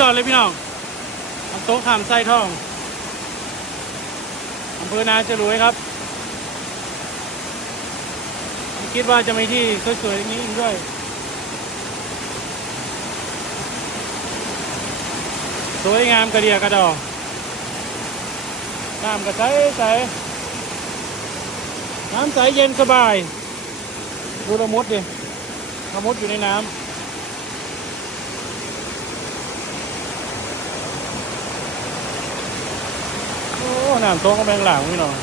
ยอดเลยพี่น้องน้ำตกขามไส้ทองอำเภอนาจะรวยครับ คิดว่าจะมีที่สวยๆอย่างนี้อีกด้วย สวยงามกระเดียกระดอกน้ำกระใสใสน้ำใสเย็นสบาย ดูละมุดดิละมุดอยู่ในน้ำ โอ้ น้ำโต๊ะก็แบงหลังพี่น้อง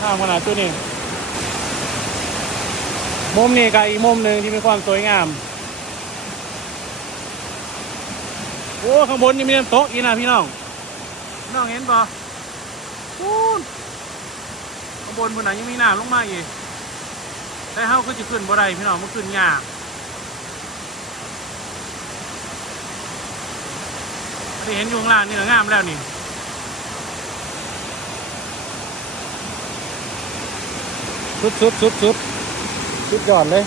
ข้ามขนาดตัวนี้มุมนี้กับอีกมุมหนึ่งที่มีความสวยงาม โอ้ข้างบนนี่มีน้ำตกอีกนะพี่น้องพี่น้องเห็นปะพูนข้างบนพุ่นน่ะยังมีน้ำลงมาอีกแต่เฮาคือจะขึ้นบ่ได้พี่น้องมันขึ้นยากที่เห็นอยู่ข้างล่างนี่ก็งามแล้วนี่ ชุดชุดชุดชุดชุดยอดเลย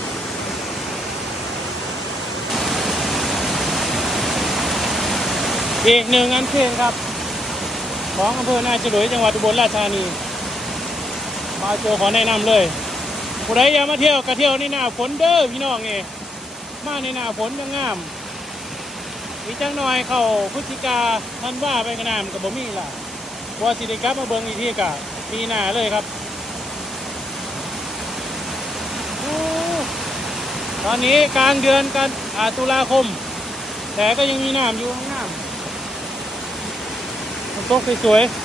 อีกหนึ่งอันเชิญครับ ของอำเภอนาจรวยจังหวัดอุบลราชธานีมาโจขอแนะนำเลยผู้ใดอยากมาเที่ยวก็เที่ยวในหน้าฝนเด้อพี่น้องเอมาในหน้าฝนยังงามอีกจังหน่อยเข้าพฤศจิกาท่านว่าไปกระนามกับบ่มีล่ะเพราะว่าสิริกลับมาเบิงอีกทีกะปีหน้าเลยครับ โอ้ ตอนนี้กลางเดือนกันอาตุลาคม แต่ก็ยังมีน้ำอยู่ข้างน้ำมันตกสวยๆ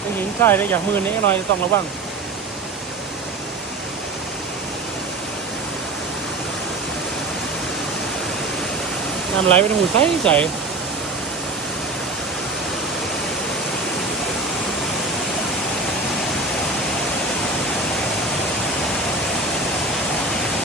เป็นหินทรายเลยอยากมือนี้หน่อยต้องระวังน้ำไหลไปในหูใสใสๆ